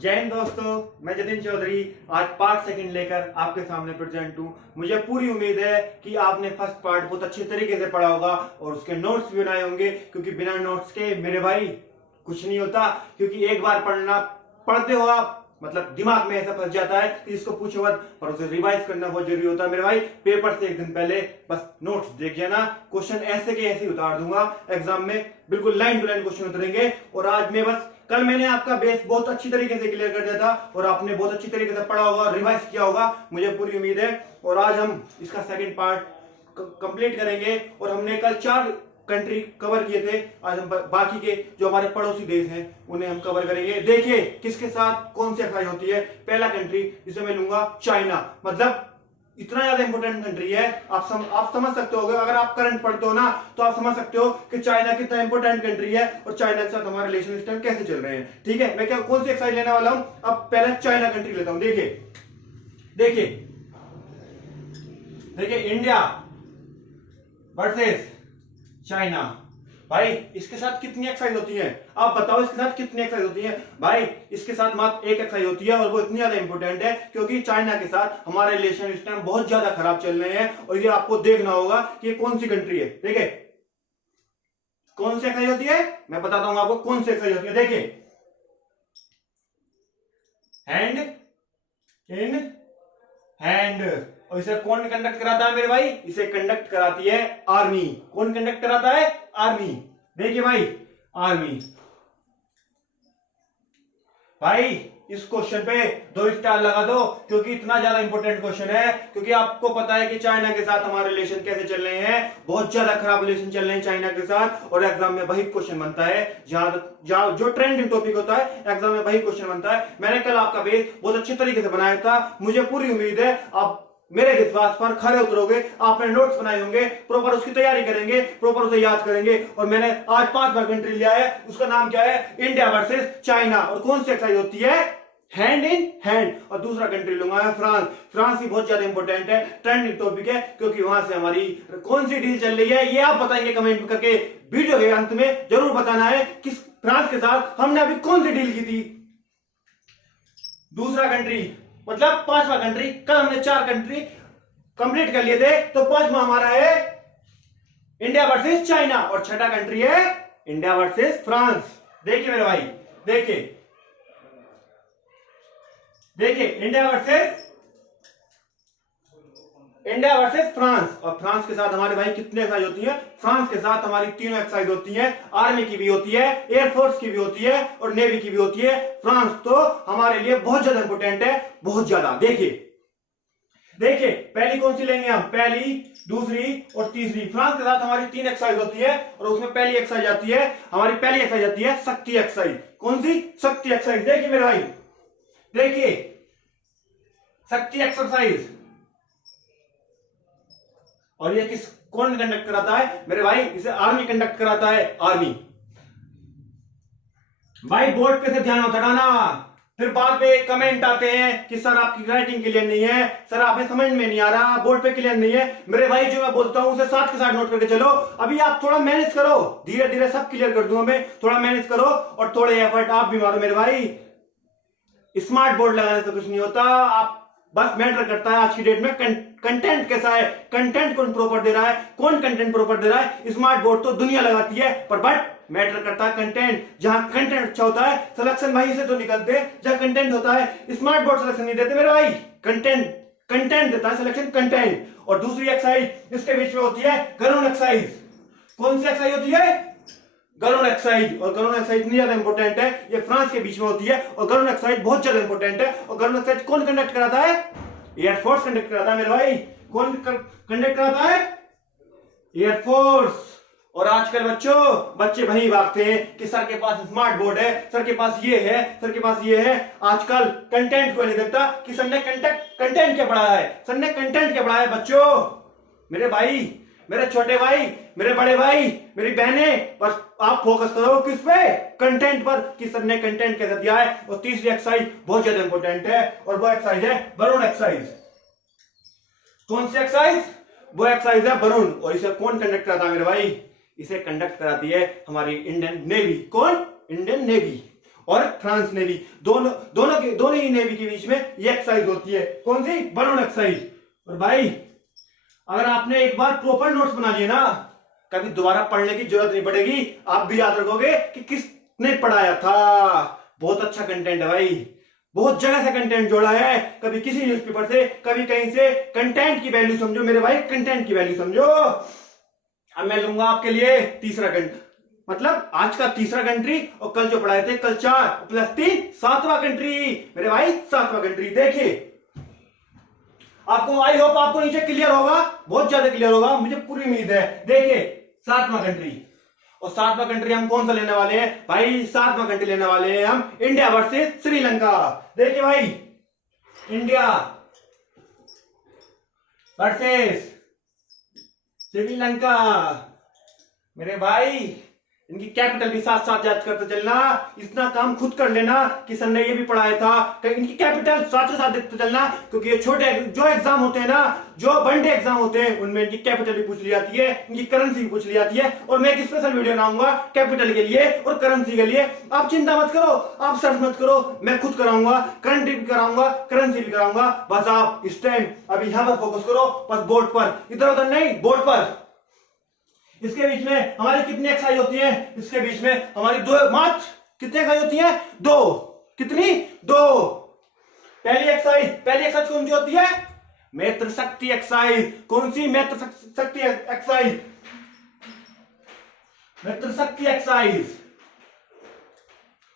जय हिंद दोस्तों, मैं जतिन चौधरी आज पार्ट सेकंड लेकर आपके सामने प्रेजेंट हूँ। मुझे पूरी उम्मीद है कि आपने फर्स्ट पार्ट बहुत अच्छे तरीके से पढ़ा होगा और उसके नोट्स भी बनाए होंगे, क्योंकि बिना नोट्स के मेरे भाई कुछ नहीं होता। क्योंकि एक बार पढ़ते हो आप, मतलब दिमाग में ऐसा फंस जाता है कि इसको पूछो मत, पर उसे रिवाइज करना बहुत जरूरी होता है मेरे भाई। पेपर से एक दिन पहले बस नोट्स देख जाना, क्वेश्चन ऐसे के ऐसे उतार दूंगा एग्जाम में, बिल्कुल लाइन टू लाइन क्वेश्चन उतरेंगे। और आज मैं बस, कल मैंने आपका बेस बहुत अच्छी तरीके से क्लियर कर दिया था और आपने बहुत अच्छी तरीके से पढ़ा होगा, रिवाइज किया होगा, मुझे पूरी उम्मीद है। और आज हम इसका सेकंड पार्ट कंप्लीट करेंगे। और हमने कल 4 कंट्री कवर किए थे, आज हम बाकी के जो हमारे पड़ोसी देश हैं उन्हें हम कवर करेंगे। देखिए किसके साथ कौन सी एक्सरसाइज होती है। पहला कंट्री जिसे मैं लूंगा चाइना, मतलब इतना ज्यादा इंपॉर्टेंट कंट्री है। आप समझ सकते हो, अगर आप करंट पढ़ते हो ना तो आप समझ सकते हो कि चाइना कितना इंपॉर्टेंट कंट्री है और चाइना के साथ हमारे रिलेशन सिस्टम कैसे चल रहे हैं। ठीक है, मैं क्या कौन सी एक्सरसाइज लेने वाला हूं। अब पहले चाइना कंट्री लेता हूं। देखिए इंडिया वर्सेस चाइना। भाई इसके साथ कितनी एक्सरसाइज होती है, आप बताओ इसके साथ कितनी एक्सरसाइज होती है। भाई इसके साथ मात्र एक एक्सरसाइज होती है और वो इतनी ज्यादा इंपॉर्टेंट है क्योंकि चाइना के साथ हमारे रिलेशन इस टाइम बहुत ज्यादा खराब चल रहे हैं। और ये आपको देखना होगा कि ये कौन सी कंट्री है। ठीक है, कौन सी एक्सरसाइज होती है मैं बताता हूं आपको कौन सी एक्सरसाइज होती है। देखिए, हैंड इन हैंड। और इसे कौन कंडक्ट कराता है मेरे भाई, इसे कंडक्ट कराती है आर्मी। कौन कंडक्ट कराता है, आर्मी। देखिए भाई, आर्मी। भाई इस क्वेश्चन पे 2 स्टार लगा दो क्योंकि इतना ज्यादा इंपॉर्टेंट क्वेश्चन है। क्योंकि आपको पता है कि चाइना के साथ हमारे रिलेशन कैसे चल रहे हैं, बहुत ज्यादा खराब रिलेशन चल रहे हैं चाइना के साथ। और एग्जाम में वही क्वेश्चन बनता है, जहां जो ट्रेंडिंग टॉपिक होता है एग्जाम में वही क्वेश्चन बनता है। मैंने कल आपका बेस बहुत अच्छे तरीके से बनाया था, मुझे पूरी उम्मीद है आप मेरे विश्वास पर खरे उतरोगे। आपने नोट्स बनाए होंगे, प्रॉपर उसकी तैयारी करेंगे, प्रॉपर उसे याद करेंगे। और मैंने आज 5 बार कंट्री लिया है, उसका नाम क्या है, इंडिया वर्सेस चाइना। और कौन सी एक्सरसाइज होती है, हैंड इन हैंड। और दूसरा कंट्री लूंगा मैं फ्रांस। फ्रांस भी बहुत ज्यादा इंपॉर्टेंट है, ट्रेंडिंग टॉपिक है, क्योंकि वहां से हमारी कौन सी डील चल रही है ये आप बताएंगे कमेंट करके। वीडियो के अंत में जरूर बताना है कि फ्रांस के साथ हमने अभी कौन सी डील की थी। दूसरा कंट्री मतलब 5वां कंट्री, कल हमने 4 कंट्री कंप्लीट कर लिए थे, तो 5वां हमारा है इंडिया वर्सेस चाइना और 6ठा कंट्री है इंडिया वर्सेस फ्रांस। देखिए मेरे भाई, देखिए इंडिया वर्सेस फ्रांस। और फ्रांस के साथ हमारे भाई कितने एक्सरसाइज होती है, फ्रांस के साथ हमारी 3 एक्सरसाइज होती है। आर्मी की भी होती है, एयरफोर्स की भी होती है और नेवी की भी होती है। फ्रांस तो हमारे लिए बहुत ज्यादा इंपॉर्टेंट है, बहुत ज्यादा। देखिए पहली कौन सी लेंगे हम, पहली, दूसरी और तीसरी। फ्रांस के साथ हमारी 3 एक्सरसाइज होती है और उसमें पहली एक्सरसाइज आती है, हमारी पहली एक्सरसाइज आती है शक्ति एक्सरसाइज। कौन सी, शक्ति एक्सरसाइज। देखिए मेरे भाई, देखिए शक्ति एक्सरसाइज। और ये कौन कंडक्ट कराता है मेरे भाई, इसे आर्मी कंडक्ट कराता है, आर्मी। भाई बोर्ड पे से ध्यान मत हटाना, फिर बाद में कमेंट आते हैं कि सर आपकी राइटिंग क्लियर नहीं है, सर आपने समझ में नहीं आ रहा, बोर्ड पे क्लियर नहीं है। मेरे भाई जो मैं बोलता हूं उसे साथ के साथ नोट करके चलो। अभी आप थोड़ा मैनेज करो, धीरे धीरे सब क्लियर कर दूंगा मैं, थोड़ा मैनेज करो और थोड़े एफर्ट आप भी मारो मेरे भाई। स्मार्ट बोर्ड लगाने से कुछ नहीं होता, आप बस मैटर करता है आज की डेट में कंटेंट कैसा है, कंटेंट कौन प्रॉपर दे रहा है, कौन कंटेंट प्रॉपर दे रहा है। स्मार्ट बोर्ड तो दुनिया लगाती है, पर बट मैटर करता है कंटेंट। जहां कंटेंट अच्छा होता है सिलेक्शन वहीं से तो निकलते हैं जहां कंटेंट होता है। स्मार्ट बोर्ड सिलेक्शन नहीं देते मेरे भाई, कंटेंट देता है सिलेक्शन, कंटेंट। और दूसरी एक्सरसाइज इसके बीच में होती है गरुड़ एक्सरसाइज। कौन सी एक्सरसाइज होती है, गरुड़ एक्सरसाइज। और गरुड़ एक्सरसाइज इतनी ज्यादा इंपॉर्टेंट है, ये फ्रांस के बीच में होती है और गरुड़ एक्सरसाइज बहुत ज्यादा इंपॉर्टेंट है। और गरुड़ एक्सरसाइज कौन कंडक्ट कराता है, एयरफोर्स कंडक्ट कराता है मेरे भाई। कौन कंडक्ट कराता है, एयरफोर्स। और आजकल बच्चे वहीं भागते हैं कि सर के पास स्मार्ट बोर्ड है, सर के पास ये है, सर के पास ये है। आजकल कंटेंट को नहीं देखता कि सर ने कंटेंट क्या पढ़ाया है, सर ने कंटेंट क्या पढ़ाया है। बच्चों, मेरे भाई, मेरे छोटे भाई, मेरे बड़े भाई, मेरी बहनें, बस आप फोकस करो किस पे, कंटेंट पर, कि सर ने कंटेंट कैसे दिया है। और तीसरी एक्सरसाइज बहुत ज्यादा इंपॉर्टेंट है और वो एक्सरसाइज है बलून एक्सरसाइज। कौन सी एक्सरसाइज, वो एक्सरसाइज है बलून। और इसे कौन कंडक्ट कराता है मेरे भाई, इसे कंडक्ट कराती है हमारी इंडियन नेवी। कौन, इंडियन नेवी। और फ्रांस नेवी, दोनों ही नेवी के बीच में ये एक्सरसाइज होती है। कौन सी? Balloon exercise. और भाई अगर आपने एक बार प्रॉपर नोट्स बना लिए ना, कभी दोबारा पढ़ने की जरूरत नहीं पड़ेगी। आप भी याद रखोगे कि किसने पढ़ाया था। बहुत अच्छा कंटेंट है भाई, बहुत जगह से कंटेंट जोड़ा है, कभी किसी न्यूज़पेपर से, कभी कहीं से। कंटेंट की वैल्यू समझो मेरे भाई, कंटेंट की वैल्यू समझो। अब मैं लूंगा आपके लिए तीसरा कंट्री, मतलब आज का तीसरा कंट्री, और कल जो पढ़ाए थे, कल 4 प्लस 3 7वां कंट्री मेरे भाई, 7वां कंट्री। देखिए आपको, आई होप आपको नीचे क्लियर होगा, बहुत ज्यादा क्लियर होगा, मुझे पूरी उम्मीद है। देखिए 7वां कंट्री, और 7वां कंट्री हम कौन सा लेने वाले हैं भाई? 7वां कंट्री लेने वाले हैं हम इंडिया वर्सेस श्रीलंका। देखिए भाई, इंडिया वर्सेस श्रीलंका मेरे भाई, इनकी कैपिटल भी साथ साथ याद करते चलना। इतना काम खुद कर लेना कि सर ने ये भी पढ़ाया था, कि इनकी कैपिटल साथ साथ देखते चलना, क्योंकि ये छोटे जो एग्जाम होते हैं ना, जो वनडे एग्जाम होते हैं, उनमें इनकी कैपिटल भी पूछ ली जाती है, इनकी करेंसी भी पूछ ली जाती है। और मैं एक स्पेशल वीडियो बनाऊंगा कैपिटल के लिए और करेंसी के लिए। आप चिंता मत करो, आप सर्च मत करो, मैं खुद कराऊंगा, करंट भी कराऊंगा, करेंसी भी कराऊंगा। बस आप इस टाइम अभी यहां पर फोकस करो, बस बोर्ड पर, इधर उधर नहीं, बोर्ड पर। इसके बीच में हमारी कितनी एक्सरसाइज होती है? इसके बीच में हमारी 2, मात्र कितनी एक्सरसाइज होती है? 2। कितनी? 2। पहली एक्सरसाइज कौन सी होती है? मैत्र शक्ति एक्सरसाइज। कौन सी? मैत्र शक्ति एक्सरसाइज, मैत्र शक्ति एक्सरसाइज।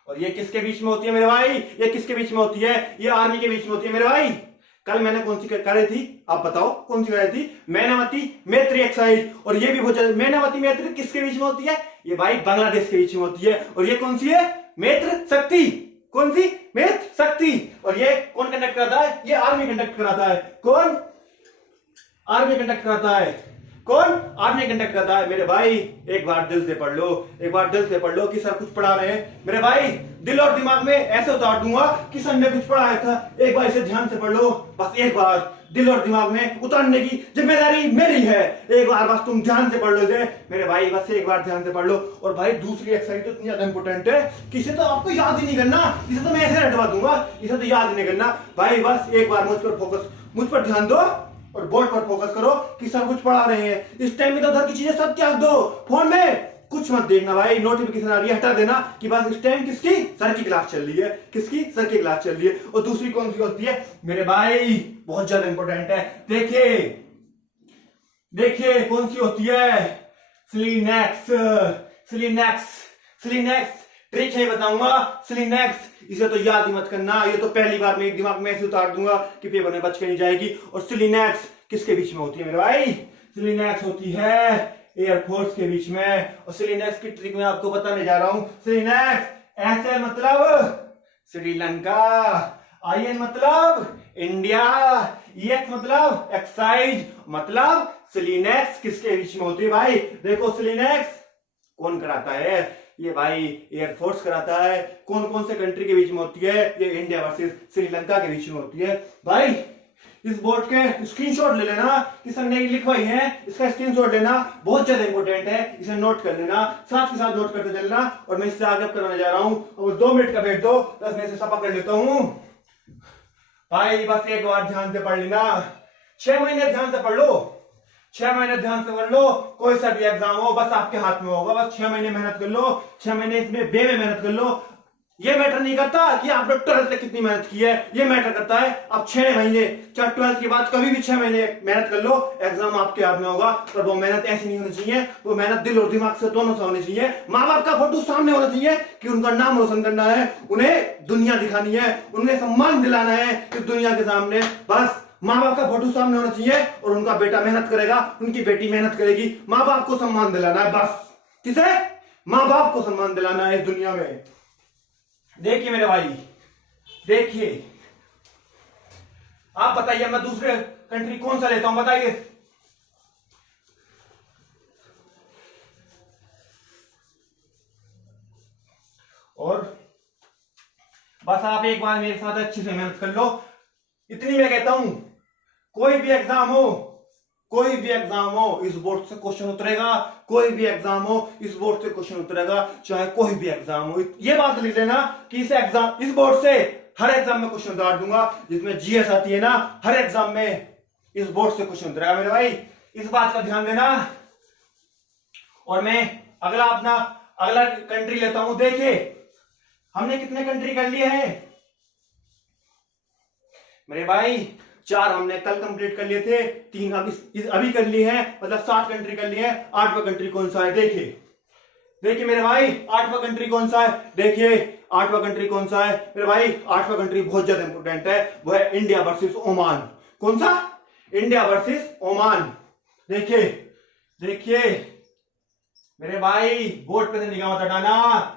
और ये किसके बीच में होती है मेरे भाई? ये किसके बीच में होती है? ये आर्मी के बीच में होती है मेरे भाई। कल मैंने कौन सी कराई थी? आप बताओ कौन सी कराई थी? मैनावती मैत्री एक्सरसाइज। और ये भी बहुत ज्यादा, मैनावती मैत्री किसके बीच में होती है? ये भाई बांग्लादेश के बीच में होती है। और ये कौन सी है? मैत्र शक्ति। कौन सी? मैत्र शक्ति। और ये कौन कंडक्ट कराता है? ये आर्मी कंडक्ट कराता है। कौन? आर्मी कंडक्ट कराता है। कौन? आर्मी कंडक्ट करता है मेरे भाई। एक बार दिल से पढ़ लो, एक बार दिल से पढ़ लो कि सर कुछ पढ़ा रहे हैं मेरे भाई। दिल और दिमाग में ऐसे उतार दूंगा कि सर ने कुछ पढ़ाया था। एक बार इसे ध्यान से पढ़ लो, बस एक बार दिल और दिमाग में उतारने की जिम्मेदारी मेरी है। एक बार बस तुम ध्यान से पढ़ लो इसे मेरे भाई, बस एक बार ध्यान से पढ़ लो। और भाई दूसरी एक्सरसाइज तो इतनी ज्यादा इंपॉर्टेंट है कि इसे तो आपको याद ही नहीं करना, इसे तो मैं ऐसे रटवा दूंगा, इसे तो याद ही नहीं करना भाई। बस एक बार मुझ पर फोकस, मुझ पर ध्यान दो और बोर्ड पर फोकस करो कि सर कुछ पढ़ा रहे हैं। इस टाइम में तो उधर की चीजें सब त्याग दो, फोन में कुछ मत देखना भाई, नोटिफिकेशन आ रही है हटा देना कि बस इस टाइम किसकी? सर की क्लास चल रही है। किसकी? सर की क्लास चल रही है। और दूसरी कौन सी होती है मेरे भाई? बहुत ज्यादा इंपॉर्टेंट है। देखिए देखिए कौन सी होती है? स्लिनेक्स। स्लिनेक्स, स्लिनेक्स ट्रिक है बताऊंगा। स्लिनेक्स, इसे तो याद ही मत करना, ये तो पहली बार मेरे दिमाग में ऐसे उतार दूंगा कि पेपर में बच के नहीं जाएगी। और स्लिनेक्स किसके बीच में होती है मेरे भाई? स्लिनेक्स होती है एयरफोर्स के बीच में। और स्लिनेक्स की ट्रिक मैं आपको बताने जा रहा हूं। स्लिनेक्स ऐसे मतलब श्रीलंका, IN मतलब इंडिया, EX मतलब एक्सरसाइज, मतलब स्लिनेक्स किसके बीच में होती है भाई? देखो स्लिनेक्स कौन कराता है? ये भाई एयरफोर्स कराता है। कौन कौन से कंट्री के बीच में होती है? ये इंडिया वर्सेस श्रीलंका के बीच में होती है भाई। इस बोर्ड के स्क्रीनशॉट ले लेना कि सर ने लिखवाई है, इसका स्क्रीनशॉट लेना, बहुत ज्यादा इंपॉर्टेंट है, इसे नोट कर लेना, साथ के साथ नोट करते चलना। और मैं इससे आगे कराने जा रहा हूं, और 2 मिनट का वेट दो, 10 मिनट से सफा कर लेता हूं भाई। बस एक बार ध्यान से पढ़ लेना, 6 महीने ध्यान से पढ़ लो, 6 महीने ध्यान से पढ़ लो। कोई सा भी एग्जाम हो बस आपके हाथ में होगा, बस 6 महीने मेहनत कर लो, 6 महीने इसमें बे में मेहनत कर लो। ये मैटर नहीं करता कि आपने 12th तक कितनी मेहनत की है, ये मैटर करता है आप 6 महीने, चाहे 12th के बाद कभी भी 6 महीने मेहनत कर लो, एग्जाम आपके हाथ में होगा। पर वो मेहनत ऐसी नहीं होनी चाहिए, वो मेहनत दिल और दिमाग से दोनों से होनी चाहिए। माँ बाप का फोटो सामने होना चाहिए कि उनका नाम रोशन करना है, उन्हें दुनिया दिखानी है, उन्हें सम्मान दिलाना है इस दुनिया के सामने। बस माँ बाप का फोटो सामने होना चाहिए और उनका बेटा मेहनत करेगा, उनकी बेटी मेहनत करेगी, माँ बाप को सम्मान दिलाना है बस। किसे? माँ बाप को सम्मान दिलाना है इस दुनिया में। देखिए मेरे भाई, देखिए आप बताइए मैं दूसरे कंट्री कौन सा लेता हूं, बताइए। और बस आप एक बार मेरे साथ अच्छे से मेहनत कर लो, इतनी मैं कहता हूं। कोई भी एग्जाम हो, कोई भी एग्जाम हो इस बोर्ड से क्वेश्चन उतरेगा, कोई भी एग्जाम हो इस बोर्ड से क्वेश्चन उतरेगा, चाहे कोई भी एग्जाम हो। ये बात लिख लेना कि इस बोर्ड से हर एग्जाम में क्वेश्चन उतार दूंगा। जिसमें जीएस आती है ना, हर एग्जाम में इस बोर्ड से क्वेश्चन उतरेगा मेरे भाई, इस बात का ध्यान देना। और मैं अगला कंट्री लेता हूं। देखिए हमने कितने कंट्री कर लिए हैं मेरे भाई, 4 हमने कल कंप्लीट कर लिए थे, 3 अभी कर लिए हैं, मतलब 7 कंट्री कर लिए हैं। 8वां कंट्री कौन सा है? देखिए मेरे भाई 8वां कंट्री कौन सा है? देखिए 8वां कंट्री कौन सा है मेरे भाई? 8वां कंट्री बहुत ज्यादा इंपॉर्टेंट है, वो है इंडिया वर्सेस ओमान। कौन सा? India versus Oman. देखिए मेरे भाई, बोर्ड पे से निगाह मत हटाना,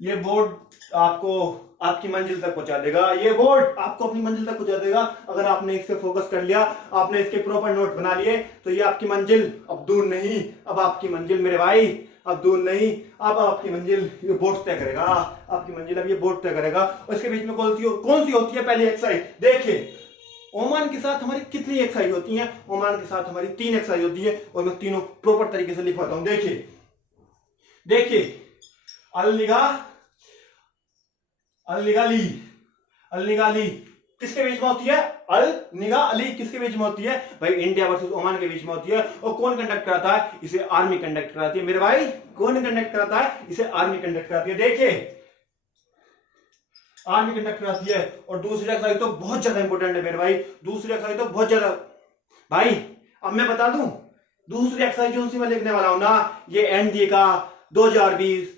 ये बोर्ड आपको आपकी मंजिल तक पहुंचा देगा, ये बोर्ड आपको अपनी मंजिल तक पहुंचा देगा। अगर आपने इससे फोकस कर लिया, आपने इसके प्रॉपर नोट बना लिए, तो ये आपकी मंजिल अब दूर नहीं, अब आपकी मंजिल मेरे भाई अब दूर नहीं, अब आपकी मंजिल ये बोर्ड तय करेगा, आपकी मंजिल अब ये बोर्ड तय करेगा। और इसके बीच में कौन सी होती है पहली एक्सरसाइज? देखिए ओमान के साथ हमारी कितनी एक्सरसाइज होती है? ओमान के साथ हमारी 3 एक्सरसाइज होती है, और मैं तीनों प्रॉपर तरीके से लिखवाता हूं। देखिए अल-निगाली किसके बीच में होती है? अल-निगाली किसके बीच में होती है भाई? इंडिया वर्सेस ओमान के बीच में होती है। और कौन कंडक्ट कराता है? इसे आर्मी कंडक्ट कराती है मेरे भाई। कौन कंडक्ट कराता है? इसे आर्मी कंडक्ट कराती है। देखिए आर्मी कंडक्ट कराती है। और दूसरी एक्सरसाइज तो बहुत ज्यादा इंपॉर्टेंट है मेरे भाई, दूसरी एक्सरसाइज तो बहुत ज्यादा भाई। अब मैं बता दूं दूसरी एक्सरसाइज जो मैं लिखने वाला हूं ना, ये एनडीए का 2020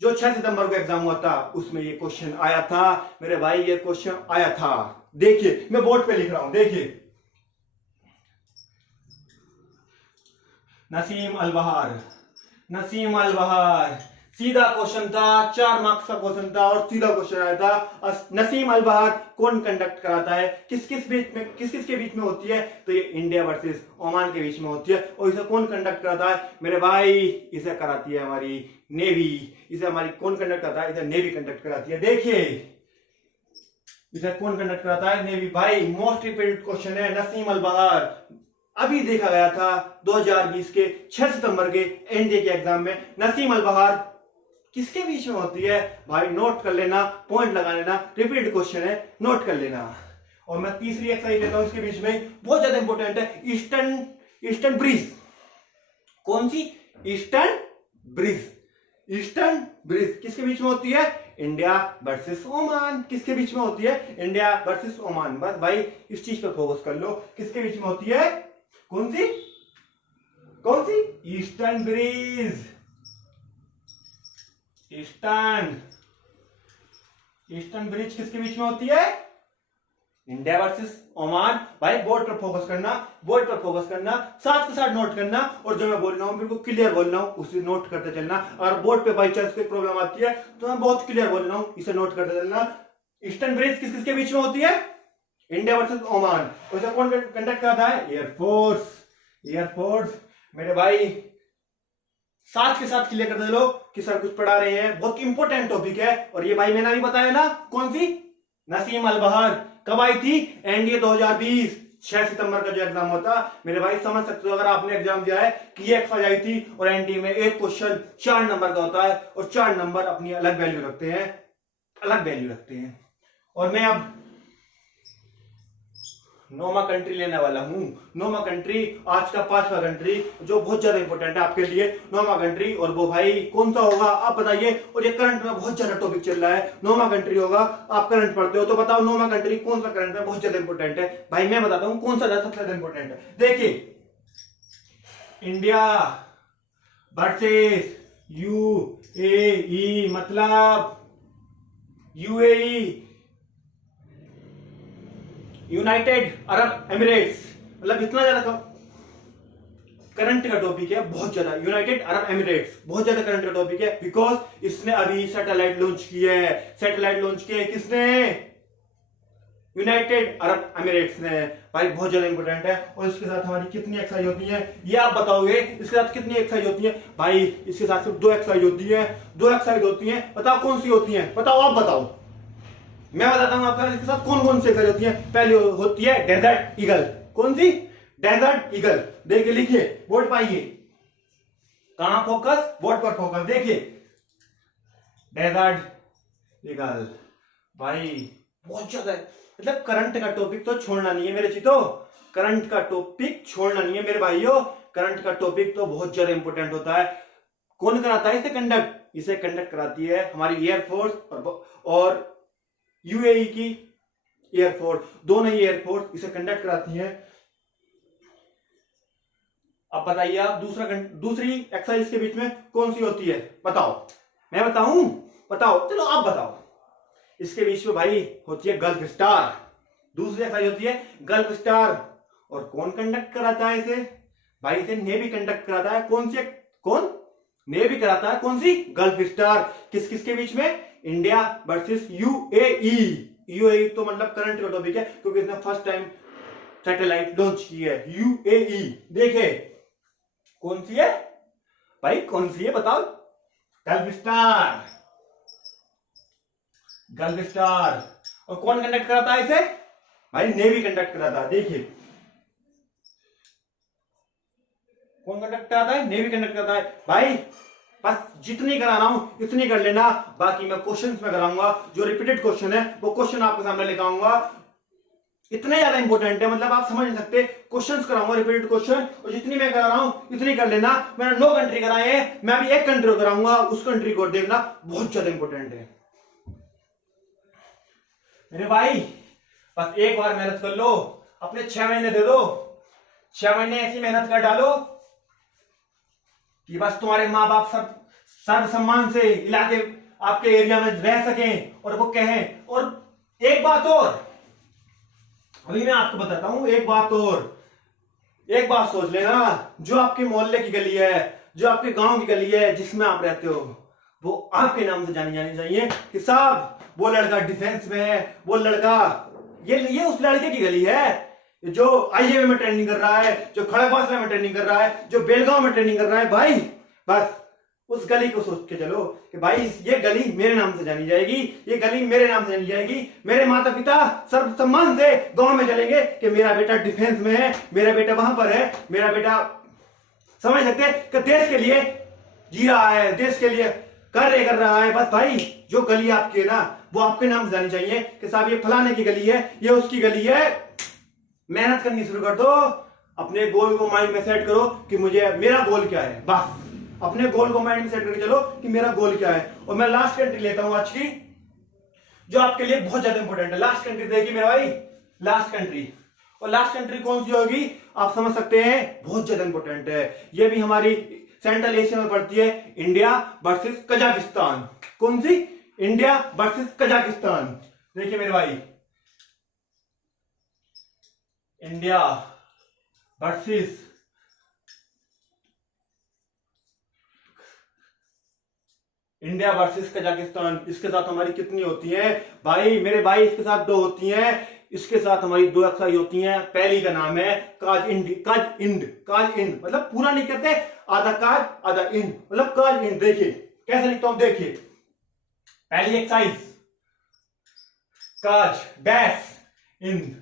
जो 6 सितंबर को एग्जाम हुआ था, उसमें ये क्वेश्चन आया था मेरे भाई, ये क्वेश्चन आया था। देखिए मैं बोर्ड पे लिख रहा हूं। देखिए नसीम अल बहार सीधा क्वेश्चन था, 4 मार्क्स का क्वेश्चन था और सीधा क्वेश्चन आया था। नसीम अल बहार कौन कंडक्ट कराता है? किस के बीच में होती है? तो ये इंडिया वर्सेस ओमान के बीच में होती है। और इसे कौन कंडक्ट कराता है मेरे भाई? इसे कराती है हमारी नेवी। इसे हमारी कौन कंडक्ट करता है? इसे नेवी कंडक्ट कराती है। देखिए इसे कौन कंडक्ट कराता है? नेवी भाई। मोस्ट रिपीटेड क्वेश्चन है नसीम अल बहार। अभी देखा गया था 2020 के 6 सितंबर के एनडीए के एग्जाम में नसीम अल बहार किसके बीच में होती है भाई? नोट कर लेना, पॉइंट लगा लेना, रिपीट क्वेश्चन है, नोट कर लेना। और मैं तीसरी एक्सरसाइज लेता हूं इसके बीच में, बहुत ज्यादा इंपॉर्टेंट है, ईस्टर्न ब्रिज। कौन सी? ईस्टर्न ब्रिज किसके बीच में होती है? India versus Oman. किसके बीच में होती है? India versus Oman. बस भाई इस चीज पे फोकस कर लो, किसके बीच में होती है? कौन सी? Eastern bridge. ईस्टर्न ब्रिज किसके बीच में होती है? India versus Oman. भाई बोर्ड पर फोकस करना, साथ के साथ नोट करना, और जो मैं बोल रहा हूं बिल्कुल क्लियर बोल रहा हूं, उसे नोट करते चलना। अगर बोर्ड पे बाई चांस कोई प्रॉब्लम आती है तो मैं बहुत क्लियर बोल रहा हूं, इसे नोट करते चलना। ईस्टर्न ब्रिज किसके बीच में होती है? India versus Oman. उसे कौन कंडक्ट करता है? एयरफोर्स मेरे भाई। साथ के साथ क्लियर करते चलो कि सर कुछ पढ़ा रहे हैं, बहुत इंपॉर्टेंट टॉपिक है। और ये भाई मैंने अभी बताया ना, कौन सी? नसीम अल बहार। कब आई थी? एनडीए 2020 6 सितंबर का जो एग्जाम होता मेरे भाई, समझ सकते हो अगर आपने एग्जाम दिया है कि ये एक्सरसाइज आई थी। और एनडीए में एक क्वेश्चन 4 नंबर का होता है, और 4 नंबर अपनी अलग वैल्यू रखते हैं। और मैं अब 9वां कंट्री लेने वाला हूं। 9वां कंट्री आज का 5वां कंट्री जो बहुत ज्यादा इंपॉर्टेंट है आपके लिए। 9वां कंट्री, और वो भाई कौन सा होगा आप बताइए। और ये करंट में बहुत ज्यादा टॉपिक चल रहा है, 9वां कंट्री होगा। आप करंट पढ़ते हो तो बताओ 9वां कंट्री कौन सा करंट में बहुत ज्यादा इंपॉर्टेंट है? भाई मैं बताता हूं कौन सा सबसे ज्यादा इंपॉर्टेंट है। देखिए इंडिया वर्सेस यूएई, मतलब यूएई यूनाइटेड अरब एमिरेट्स, मतलब इतना ज्यादा करंट का टॉपिक है, बहुत ज्यादा। यूनाइटेड अरब एमिरेट्स बहुत ज्यादा करंट का टॉपिक है, बिकॉज इसने अभी सैटेलाइट लॉन्च की है। किसने? यूनाइटेड अरब एमिरेट्स ने। भाई बहुत ज्यादा इंपॉर्टेंट है। और इसके साथ हमारी कितनी एक्सरसाइज होती है ये आप बताओगे? इसके साथ कितनी एक्सरसाइज होती है भाई? इसके साथ सिर्फ 2 एक्सरसाइज होती है। बताओ कौन सी होती है? बताओ, आप बताओ। मैं बताता हूं आपका इसके साथ कौन कौन सी एक्सरसाइज होती है। पहली होती है डेजर्ट ईगल। कौन सी? डेजर्ट ईगल, देखिए लिखिए बोर्ड पाइए, कहां फोकस, बोर्ड पर फोकस, देखिए डेजर्ट ईगल। भाई बहुत ज्यादा है, मतलब करंट का टॉपिक तो छोड़ना नहीं है मेरे चीतो, करंट का टॉपिक छोड़ना नहीं है मेरे भाइयों, करंट का टॉपिक तो बहुत ज्यादा इंपॉर्टेंट होता है। कौन कराता है इसे कंडक्ट, इसे कंडक्ट कराती है हमारी एयरफोर्स और यूएई की एयरफोर्स, दोनों ही एयरफोर्स इसे कंडक्ट कराती है। अब बताइए आप दूसरी एक्सरसाइज के बीच में कौन सी होती है, बताओ, मैं बताऊं, बताओ, चलो आप बताओ। इसके बीच में भाई होती है गल्फ स्टार, दूसरी एक्सरसाइज होती है गल्फ स्टार। और कौन कंडक्ट कराता है इसे, भाई इसे नेवी कंडक्ट कराता है, कौन सी, कौन, नेवी कराता है, कौन सी, गल्फ स्टार। किस किस के बीच में, इंडिया वर्सेस यूएई, यूएई तो मतलब करंट का टॉपिक है क्योंकि इसने फर्स्ट टाइम सैटेलाइट लॉन्च की है, यूएई। देखे कौन सी है भाई, कौन सी है बताओ, गल्फ स्टार, गल्फ स्टार। और कौन कंडक्ट कराता है इसे, भाई नेवी कंडक्ट कराता है। देखिए कौन कंडक्ट कराता है, नेवी कंडक्ट कराता है। भाई बस जितनी करा रहा हूं इतनी कर लेना, बाकी मैं क्वेश्चंस में कराऊंगा, जो रिपीटेड क्वेश्चन है वो क्वेश्चन आपके सामने लेकर आऊंगा। इतने ज्यादा इंपॉर्टेंट है, मतलब आप समझ नहीं सकते, क्वेश्चंस कराऊंगा रिपीटेड क्वेश्चन, और जितनी मैं करा रहा हूं इतनी कर लेना। मैंने 9 कंट्री कराए हैं, मैं अभी एक कंट्री कराऊंगा, उस कंट्री को देखना, बहुत ज्यादा इंपॉर्टेंट है मेरे भाई। बस एक बार मेहनत कर लो, अपने 6 महीने दे दो, 6 महीने ऐसी मेहनत कर डालो कि बस तुम्हारे माँ बाप सब सर्व सम्मान से इलाके आपके एरिया में रह सकें और वो कहें। और एक बात और, अभी मैं आपको बताता हूं एक बात और, एक बात सोच लेना, जो आपके मोहल्ले की गली है, जो आपके गांव की गली है जिसमें आप रहते हो, वो आपके नाम से जानी जानी चाहिए कि साहब वो लड़का डिफेंस में है, वो लड़का, ये उस लड़के की गली है जो आईएमए में ट्रेनिंग कर रहा है, जो खड़गवासला में ट्रेनिंग कर रहा है, जो बेलगांव में ट्रेनिंग कर रहा है। भाई बस उस गली को सोच के चलो कि भाई ये गली मेरे नाम से जानी जाएगी, ये गली मेरे नाम से जानी जाएगी, मेरे माता पिता सर्व सम्मान से गांव में चलेंगे कि मेरा बेटा डिफेंस में है, मेरा बेटा वहां पर है, मेरा बेटा, समझ सकते कि देश के लिए जी रहा है, देश के लिए कार्य कर रहा है। बस भाई जो गली आपकी है ना वो आपके नाम से जानी चाहिए कि साहब ये फलाने की गली है, ये उसकी गली है। मेहनत करनी शुरू कर दो, अपने गोल को माइंड में सेट करो कि मुझे, मेरा गोल क्या है, बस अपने गोल को माइंड में सेट करके चलो कि मेरा गोल क्या है। और मैं लास्ट कंट्री लेता हूं आज की, जो आपके लिए बहुत ज्यादा इंपॉर्टेंट है। लास्ट कंट्री देखिए मेरा भाई, लास्ट कंट्री, और लास्ट कंट्री कौन सी होगी आप समझ सकते हैं, बहुत ज्यादा इंपॉर्टेंट है। ये भी हमारी सेंट्रल एशिया में पड़ती है, इंडिया वर्सेस कजाकिस्तान। कौन सी, इंडिया वर्सेस कजाकिस्तान। देखिए मेरे भाई, इंडिया वर्सेस कजाकिस्तान। इसके साथ हमारी कितनी होती है भाई, मेरे भाई इसके साथ 2 होती हैं, इसके साथ हमारी 2 एक्सरसाइज होती हैं। पहली का नाम है काज इंड, काज इंड, काज इंड मतलब पूरा नहीं करते, आधा काज आधा इंड, मतलब काज इंड। देखिए कैसे लिखता हूं, देखिए पहली एक्सरसाइज काज डैश इंड।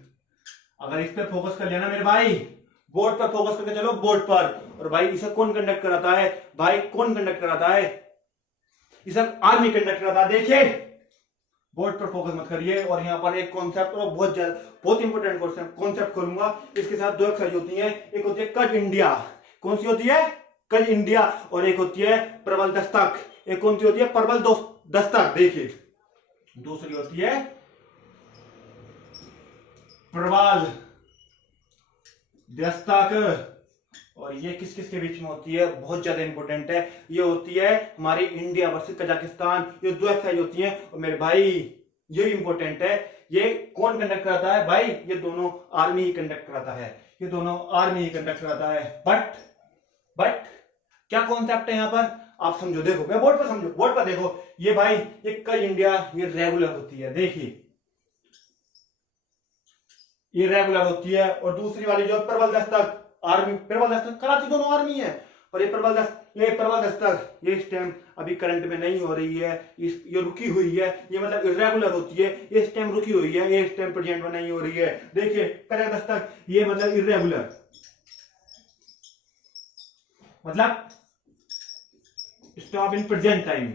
अगर इस पे फोकस कर लेना मेरे भाई, बोर्ड पर फोकस करके चलो, बोर्ड पर। और भाई इसे कौन कंडक्ट कराता है, भाई कौन कंडक्ट कराता है, इसे आर्मी कंडक्ट कराता है। देखिए बोर्ड पर फोकस मत करिए, और यहाँ पर एक कॉन्सेप्ट, और बहुत इंपॉर्टेंट कॉन्सेप्ट खोलूंगा। इसके साथ 2 एक्सरसाइज होती है, एक होती है कज इंडिया। कौन सी होती है, कज इंडिया। और एक होती है प्रबल दस्तक। एक कौन सी होती है, प्रबल दस्तक। देखिए दूसरी होती है प्रबल दस्तक। और ये किस किस के बीच में होती है, बहुत ज्यादा इंपॉर्टेंट है। ये होती है हमारी इंडिया वर्सेस कजाकिस्तान। ये 2 एक्सरसाइज होती हैं, और मेरे भाई ये इंपॉर्टेंट है। ये कौन कंडक्ट कराता है भाई, ये दोनों आर्मी ही कंडक्ट कराता है, ये दोनों आर्मी ही कंडक्ट कराता है। बट क्या कॉन्सेप्ट है यहाँ पर आप समझो, देखो मैं बोर्ड पर समझो, बोर्ड पर देखो। ये भाई ये कज इंडिया ये रेगुलर होती है, देखिए ये रेगुलर होती है। और दूसरी वाली जो प्रबल दस्तक आर्मी, प्रबल दस्तक कराती दोनों आर्मी है, और ये प्रबल दस्तक ये प्रबल दस्तक, ये स्टेम अभी करंट में नहीं हो रही है, ये रुकी हुई है, ये मतलब इरेगुलर होती है, ये स्टेम रुकी हुई है, ये स्टेम प्रेजेंट में नहीं हो रही है। देखिए करेक्ट दस्तक, ये मतलब इरेगुलर, मतलब स्टॉप इन प्रेजेंट टाइम,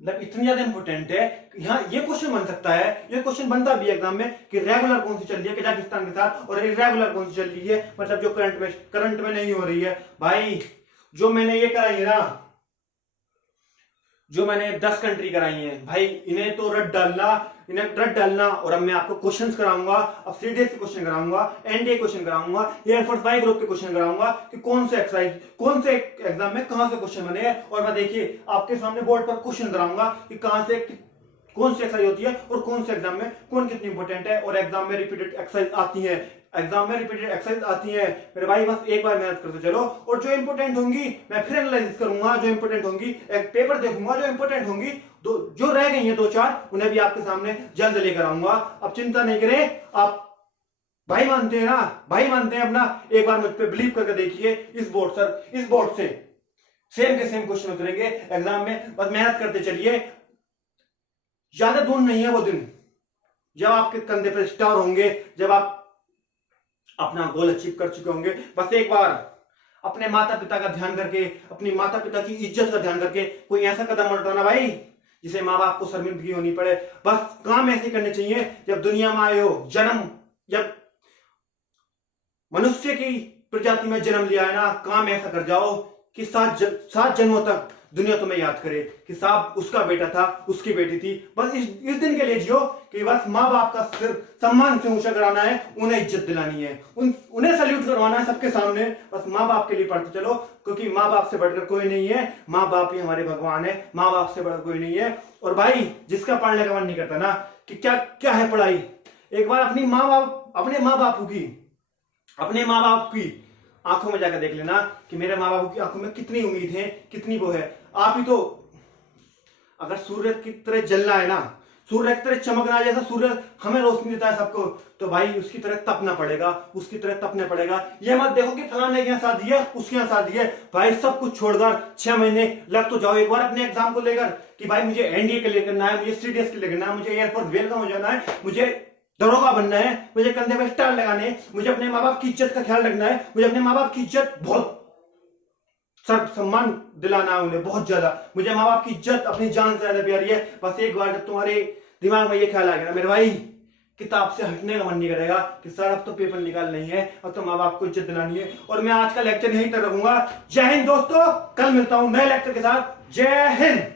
मतलब इतनी ज्यादा इंपॉर्टेंट है। यहाँ ये क्वेश्चन बन सकता है, ये क्वेश्चन बनता भी एग्जाम में कि रेगुलर कौन सी चल रही है कजाकिस्तान के साथ और इरेगुलर कौन सी चल रही है, मतलब जो करंट में नहीं हो रही है। भाई जो मैंने ये कराई है ना, जो मैंने 10 कंट्री कराई है भाई, इन्हें तो रट डालना और अब मैं आपको क्वेश्चंस कराऊंगा, अब सीडीएस के क्वेश्चन कराऊंगा, एनडीए क्वेश्चन कराऊंगा, एयरफोर्स वाई ग्रुप के क्वेश्चन कराऊंगा कि कौन से एक्सरसाइज कौन से एग्जाम में कहां से क्वेश्चन बने हैं। और मैं देखिए आपके सामने बोर्ड पर क्वेश्चन कराऊंगा कि कहां से कौन सी एक्सरसाइज होती है और कौन से एग्जाम में कौन कितनी इंपॉर्टेंट है। और एग्जाम में रिपीटेड एक्सरसाइज आती है, मेरे भाई बस एक बार मेहनत करते चलो, और जो इंपॉर्टेंट होंगी मैं फिर एनालिसिस करूंगा, जो इंपॉर्टेंट होंगी एक पेपर देखूंगा, जो इंपॉर्टेंट होंगी जो रह गई हैं 2-4 उन्हें भी आपके सामने जल्द लेकर आऊंगा। अब चिंता नहीं करें, आप भाई मानते हैं ना, भाई मानते हैं अपना, एक बार मुझ पर बिलीव करके देखिए। इस बोर्ड से सेम के सेम क्वेश्चन उतरेंगे एग्जाम में, बस मेहनत करते चलिए। ज्यादा दूर नहीं है वो दिन जब आपके कंधे पर स्टार होंगे, जब आप अपना गोल अचीव कर चुके होंगे। बस एक बार अपने माता पिता का ध्यान करके, अपनी माता पिता की इज्जत का ध्यान करके कोई ऐसा कदम मत उठाना भाई जिसे माँ बाप को शर्मिंदगी होनी पड़े। बस काम ऐसे करने चाहिए, जब दुनिया में आए हो, जब मनुष्य की प्रजाति में जन्म लिया है ना, काम ऐसा कर जाओ कि 7 जन्मों तक दुनिया तुम्हें याद करे कि साहब उसका बेटा था, उसकी बेटी थी। बस इस दिन के लिए जियो कि बस माँ बाप का सिर सम्मान से ऊंचा कराना है, उन्हें इज्जत दिलानी है, उन्हें सल्यूट करवाना है सबके सामने। बस माँ बाप के लिए पढ़ते चलो, क्योंकि माँ बाप से बढ़कर कोई नहीं है, माँ बाप ही हमारे भगवान है, माँ बाप से बढ़कर कोई नहीं है। और भाई जिसका पढ़ने का मन नहीं करता ना कि क्या है पढ़ाई, एक बार अपने माँ बाप की आंखों में जाकर देख लेना कि मेरे माँ बाप की आंखों में कितनी उम्मीद है, कितनी वो है। आप ही तो अगर सूर्य की तरह जलना है ना, सूर्य की तरह चमकना है, जैसा सूर्य हमें रोशनी देता है सबको, तो भाई उसकी तरह तपना पड़ेगा, ये मत देखो कि फलाने के यहाँ शादी है, उसके यहाँ शादी है। भाई सब कुछ छोड़कर 6 महीने लग तो जाओ एक बार अपने एग्जाम को लेकर कि भाई मुझे एनडीए के लिए करना है, मुझे सीडीएस के लिए करना है, मुझे एयरफोर्स वेलकम हो जाना है, मुझे दरोगा बनना है, मुझे कंधे पे स्टार लगाने हैं, मुझे अपने माँ बाप की इज्जत का ख्याल रखना है, मुझे अपने माँ बाप की इज्जत बहुत सर्व सम्मान दिलाना है उन्हें बहुत ज्यादा, मुझे माँ बाप की इज्जत अपनी जान से ज्यादा प्यारी है। बस एक बार जब तुम्हारे दिमाग में ये ख्याल आ गया ना मेरे भाई, किताब से हटने का मन नहीं करेगा कि सर अब तो पेपर निकालना ही है, अब तो माँ बाप को इज्जत दिलानी है। और मैं आज का लेक्चर यहीं तक रखूंगा। जय हिंद दोस्तों, कल मिलता हूं नए लेक्चर के साथ। जय हिंद।